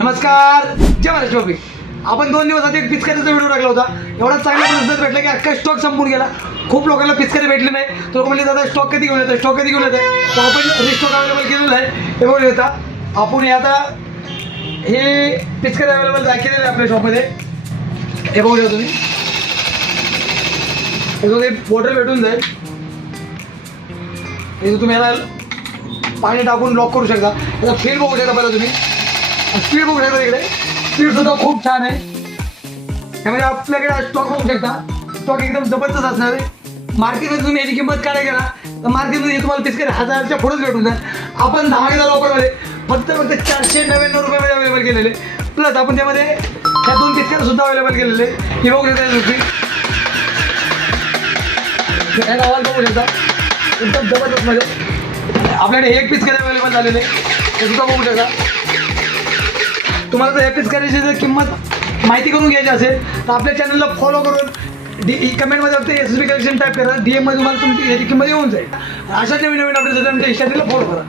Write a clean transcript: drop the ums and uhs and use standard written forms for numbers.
नमस्कार, जय महाराष्ट्र टॉपिक. आपण 2 दिवस आधी एक पिचकारीचा व्हिडिओ टाकला होता. एवढा चांगला प्रतिसाद भेटला की अख्खा स्टॉक संपून गेला. खूप लोकांना पिचकारी भेटली नाही. तर म्हणले दादा स्टॉक कधी घेऊन येतं, स्टॉक कधी घेऊन येतं. तर आपण रिस्टॉक अवेलेबल केलेलं आहे. हे बघून येता आपण हे आता हे पिचकारी अवेलेबल दाखवलेलं आहे आपल्या शॉपमध्ये. हे बघून येतो तुम्ही. हे बॉटल भेटून जाईल. हे तुम्ही याला पाणी टाकून लॉक करू शकता. याचा फील बघू शकता पहिला तुम्ही. स्पीड बघू शकता इकडे. स्पीड सुद्धा खूप छान आहे. त्यामध्ये आपल्याकडे स्टॉक बघू शकता. स्टॉक एकदम जबरदस्त असणार आहे. मार्केटमध्ये तुम्ही याची किंमत काय करा तर मार्केटमध्ये तुम्हाला पिचकारी 1000च्या पुढेच भेटून जाईल. आपण धमाकेदार ऑफरमध्ये फक्त 499 रुपयामध्ये अवेलेबल केलेले. प्लस आपण त्यामध्ये ह्या 2 पिचकारी सुद्धा अवेलेबल केलेले. हे बघू शकता तुम्ही. आवाज बघू शकता एकदम जबरदस्त मध्ये. आपल्याकडे एक पिचकारी अवेलेबल झालेले हे सुद्धा बघू शकता. तुम्हाला जर या पिचकारीची जर किंमत माहिती करून घ्यायची असेल तर आपल्या चॅनलला फॉलो करून कमेंटमध्ये फक्त SSB कलेक्शन टाईप करा. DM मध्ये तुम्हाला तुमची याची किंमत येऊन जाईल. अशा नवीन अपडेट्ससाठी आमच्या चॅनलला फॉलो करा.